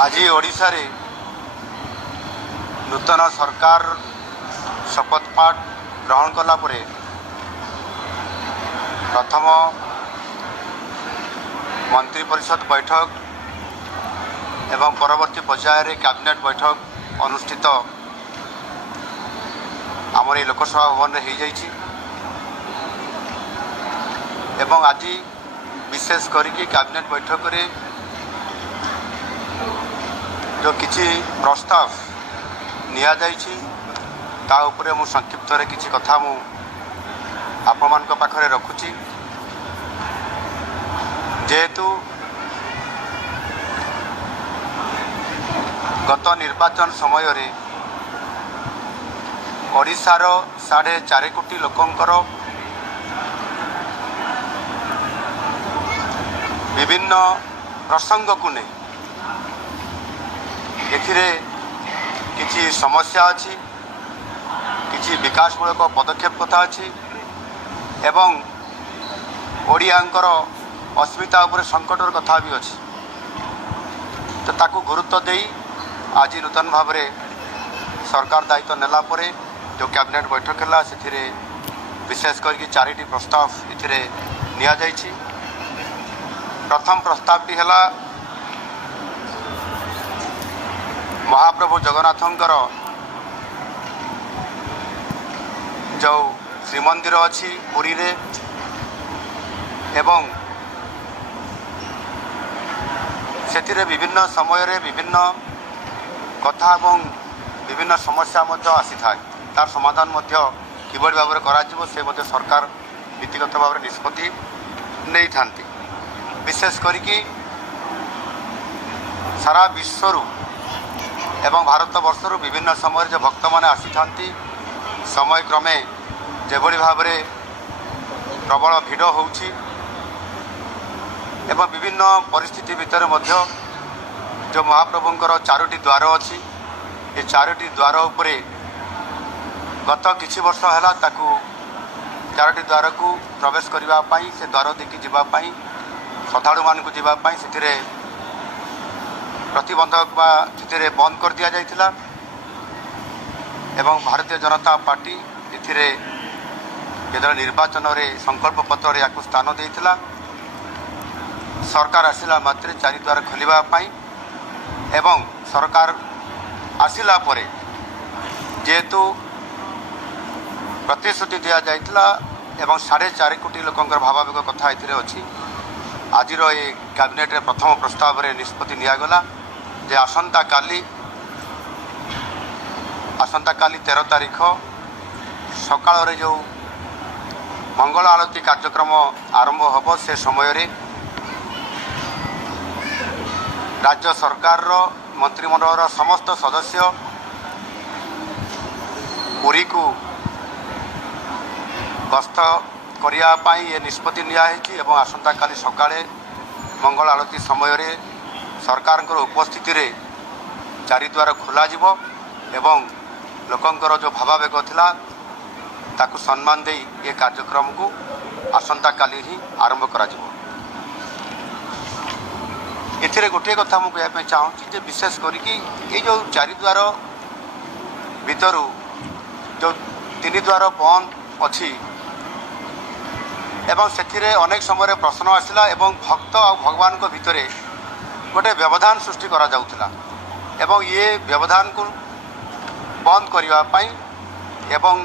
आज ओडिशा रे नूतन सरकार शपथपाठ ग्रहण कला परे प्रथम मंत्री परिषद बैठक एवं परवर्ती पर्याय रे कैबिनेट बैठक अनुष्ठित आमर लोकसभा भवन रे हो जाइछि एवं आज विशेष करिक कैबिनेट बैठक रे जो किछि प्रस्ताव निया जाइछि ता उपरे मु संक्षिप्त रे किछि कथा मु आपमान को पाखरे रखुछि। जेहेतु गत निर्वाचन समय रे ओडिशार 4.5 कोटी लोकंकर विभिन्न प्रसंग को नहीं एथिरे किछि समस्या अछि, किछि विकासमूलक पदक्षेप कथा अछि एवं ओडियांकर अस्मिता उपरे संकटर कथा भी अछि। तो ताकू गुरुत्व देई आज नूतन भाव में सरकार दायित्व नेला परे जो कैबिनेट बैठक है से विशेष करके 4टी प्रस्ताव इथिरे निया जाइछि। प्रथम प्रस्तावटी है महाप्रभु जगन्नाथंकर जो श्रीमंदिर अच्छी पुरी रे एवं सेतिरे विभिन्न समय रे विभिन्न कथा एवं विभिन्न समस्या मध्य आसी थाए तार समाधान मध्य किभଳି भाବରେ କରାଯିବ से मध्य सरकार नीतिगत भाव निष्पत्ति नहीं थांती। विशेष करिकी सारा विश्वरू एवं भारत वर्षर विभिन्न समय जो भक्त मैंने आसी थांती समय क्रमे जेभଳି भाବରେ प्रबल भिड़ होउछि एवं विभिन्न परिस्थिति भितर मध्य जो महाप्रभुंकर 4टी द्वार अच्छी ये 4टी द्वार उपरे गत किछि वर्ष है ताकू 4टी द्वार को प्रवेश करने से द्वार देखी जावाई श्रद्धालु मान जावाई से प्रतिबंधक से बंद कर दिया जाइथिला एवं भारतीय जनता पार्टी इथिरे केंद्र निर्वाचन रे संकल्प पत्र रे याकू स्थान देइथिला। सरकार आसिला मात्रे 4 द्वार खोलिबा पाई एवं सरकार आसिला परे जेहेतु प्रतिश्रुति दिया जाइथिला एवं 4.5 कोटी लोकंकर भावावेग कथा इथिरे अछि। आजिर ये कैबिनेट रे प्रथम प्रस्ताव रे निष्पत्ति निया गला जे आसंता काली 13 तारीख सकाळ रे जो मंगल आरती कार्यक्रम आरंभ हब से समय रे राज्य सरकार रो मंत्रिमंडल समस्त सदस्य पुरी को गस्त करिया पाई ये निष्पत्ति निया है एवं आसंता काली सकाळे मंगल आरती समय रे सरकार उपस्थिति रे 4 द्वार खोल एवं लोकंकर जो भावावेग थिला ताकू सम्मान दे ये कार्यक्रम को आसंता काली ही आरंभ करा जिवो। एथिरे गोटे कथा मु कहया चाहूँ जे विशेष करिकी ये जो 4 द्वार भितरु जो 3 द्वार बंद अच्छी एवं से अनेक समय प्रश्न आसला एवं भक्त और भगवान को भितरे गोटे व्यवधान सृष्टि करा जाउथिला एवं ये व्यवधान को बंद करने एवं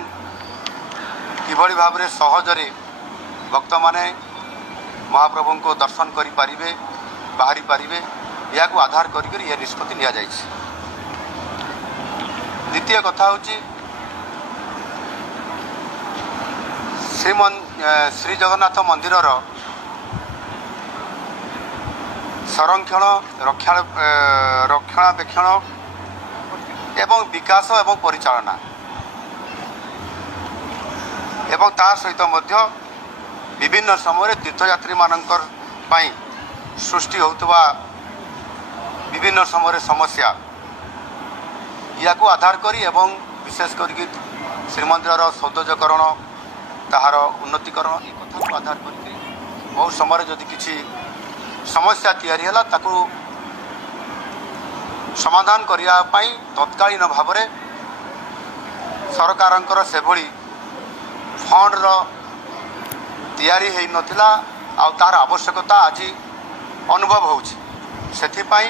किभଳି भाବରେ सहजरे भक्त माने महाप्रभु को दर्शन करि पारिबे बाहरी पारिबे या को आधार करी ये निष्पत्ति लिया जाइछि। द्वितीय कथा होची श्री जगन्नाथ मंदिर संरक्षण रक्षणाबेक्षण एवं विकास एवं परिचालना एवं ता सहित मध्य विभिन्न समय तीर्थयात्री मानकर पाई सृष्टि होतुवा विभिन्न समय समस्या या को आधार करी एवं विशेष करके श्रीमंदिर सौंदर्यकरण ताहार उन्नतिकरण ये कथा को आधार करके बहुत समय जदि किसी समस्या तैयारी है ताकू ସମାଧାନ କରିବା ପାଇଁ ତତ୍କାଳୀନ ଭାବରେ ସରକାରଙ୍କର ସେଭଳି ଫଣ୍ଡର ତିଆରି ହୋଇନଥିଲା ଆଉ ତାର ଆବଶ୍ୟକତା ଆଜି ଅନୁଭବ ହେଉଛି। ସେଥିପାଇଁ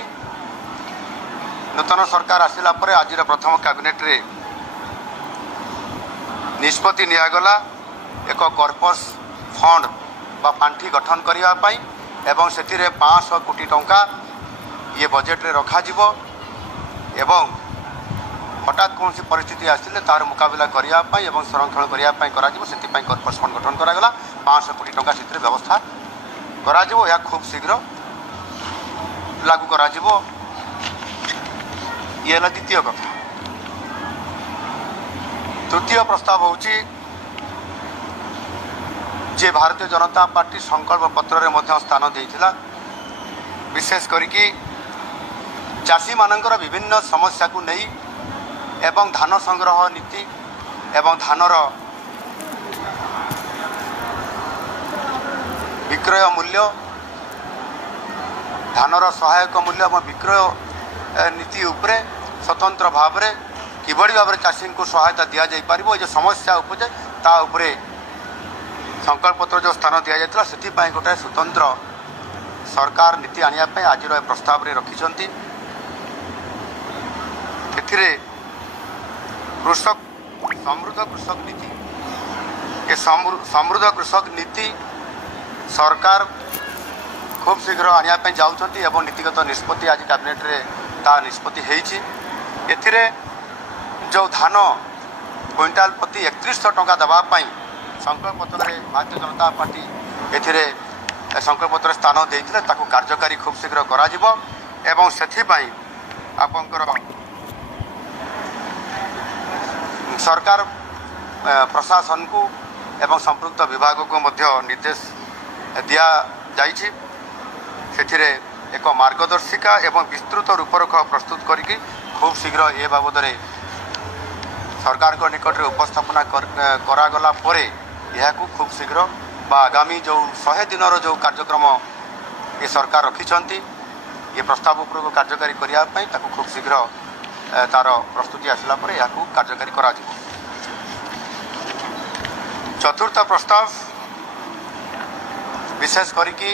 ନୂତନ ସରକାର ଆସିଲା ପରେ ଆଜିର ପ୍ରଥମ କ୍ୟାବିନେଟ୍ରେ ନିଷ୍ପତ୍ତି ନିଆଗଲା ଏକ କର୍ପସ୍ ଫଣ୍ଡ ବା ପାଣ୍ଠି ଗଠନ କରିବା ପାଇଁ ଏବଂ ସେଥିରେ 500 କୋଟି ଟଙ୍କା ଇଏ ବଜେଟ୍ରେ ରଖାଯିବ ଏବଂ ହଠାତ୍ କୌଣସି ପରିସ୍ଥିତି ଆସିଲେ ତାର ମୁକାବିଲା କରିବା ପାଇଁ ଏବଂ ସଂରକ୍ଷଣ କରିବା ପାଇଁ କରାଯିବ। ସେଥିପାଇଁ କର୍ପସ୍ ଫଣ୍ଡ ଗଠନ କରାଗଲା। 500 କୋଟି ଟଙ୍କା ସେଥିରେ ବ୍ୟବସ୍ଥା କରାଯିବ। ଏହା ଖୁବ୍ ଶୀଘ୍ର ଲାଗୁ କରାଯିବ। ଇଏ ହେଲା ଦ୍ୱିତୀୟ କଥା। ତୃତୀୟ ପ୍ରସ୍ତାବ ହେଉଛି ଯେ ଭାରତୀୟ ଜନତା ପାର୍ଟି ସଂକଳ୍ପ ପତ୍ରରେ ମଧ୍ୟ ସ୍ଥାନ ଦେଇଥିଲା, ବିଶେଷ କରିକି ଚାଷୀମାନଙ୍କର ବିଭିନ୍ନ ସମସ୍ୟାକୁ ନେଇ ଏବଂ ଧାନ ସଂଗ୍ରହ ନୀତି ଏବଂ ଧାନର ବିକ୍ରୟ ମୂଲ୍ୟ, ଧାନର ସହାୟକ ମୂଲ୍ୟ ଏବଂ ବିକ୍ରୟ ନୀତି ଉପରେ ସ୍ୱତନ୍ତ୍ର ଭାବରେ କିଭଳି ଭାବରେ ଚାଷୀଙ୍କୁ ସହାୟତା ଦିଆଯାଇପାରିବ, ଏ ଯେଉଁ ସମସ୍ୟା ଉପଜେ ତା ଉପରେ ସଂକଳ୍ପପତ୍ର ଯେଉଁ ସ୍ଥାନ ଦିଆଯାଇଥିଲା ସେଥିପାଇଁ ଗୋଟାଏ ସ୍ୱତନ୍ତ୍ର ସରକାର ନୀତି ଆଣିବା ପାଇଁ ଆଜିର ଏ ପ୍ରସ୍ତାବରେ ରଖିଛନ୍ତି। ଏଥିରେ ସମୃଦ୍ଧ କୃଷକ ନୀତି, ଏ ସମୃଦ୍ଧ କୃଷକ ନୀତି ସରକାର ଖୁବ୍ ଶୀଘ୍ର ଆଣିବା ପାଇଁ ଯାଉଛନ୍ତି ଏବଂ ନୀତିଗତ ନିଷ୍ପତ୍ତି ଆଜି କ୍ୟାବିନେଟ୍ରେ ତା ନିଷ୍ପତ୍ତି ହେଇଛି। ଏଥିରେ ଯେଉଁ ଧାନ କୁଇଣ୍ଟାଲ ପ୍ରତି 3100 ଟଙ୍କା ଦେବା ପାଇଁ ସଂକଳ୍ପପତ୍ରରେ ଭାରତୀୟ ଜନତା ପାର୍ଟି ଏଥିରେ ସଂକଳ୍ପପତ୍ରରେ ସ୍ଥାନ ଦେଇଥିଲେ ତାକୁ କାର୍ଯ୍ୟକାରୀ ଖୁବ୍ ଶୀଘ୍ର କରାଯିବ ଏବଂ ସେଥିପାଇଁ ଆପଣଙ୍କର ସରକାର ପ୍ରଶାସନକୁ ଏବଂ ସମ୍ପୃକ୍ତ ବିଭାଗକୁ ମଧ୍ୟ ନିର୍ଦ୍ଦେଶ ଦିଆଯାଇଛି। ସେଥିରେ ଏକ ମାର୍ଗଦର୍ଶିକା ଏବଂ ବିସ୍ତୃତ ରୂପରେଖ ପ୍ରସ୍ତୁତ କରିକି ଖୁବ୍ ଶୀଘ୍ର ଏ ବାବଦରେ ସରକାରଙ୍କ ନିକଟରେ ଉପସ୍ଥାପନା କରାଗଲା ପରେ ଏହାକୁ ଖୁବ୍ ଶୀଘ୍ର ବା ଆଗାମୀ ଯେଉଁ 100 ଦିନର ଯେଉଁ କାର୍ଯ୍ୟକ୍ରମ ଏ ସରକାର ରଖିଛନ୍ତି ଏ ପ୍ରସ୍ତାବ ଉପରକୁ କାର୍ଯ୍ୟକାରୀ କରିବା ପାଇଁ ତାକୁ ଖୁବ୍ ଶୀଘ୍ର ତାର ପ୍ରସ୍ତୁତି ଆସିଲା ପରେ ଏହାକୁ କାର୍ଯ୍ୟକାରୀ କରାଯିବ। ଚତୁର୍ଥ ପ୍ରସ୍ତାବ ବିଶେଷ କରିକି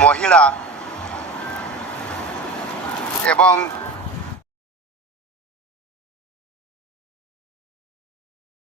ମହିଳା ଏବଂ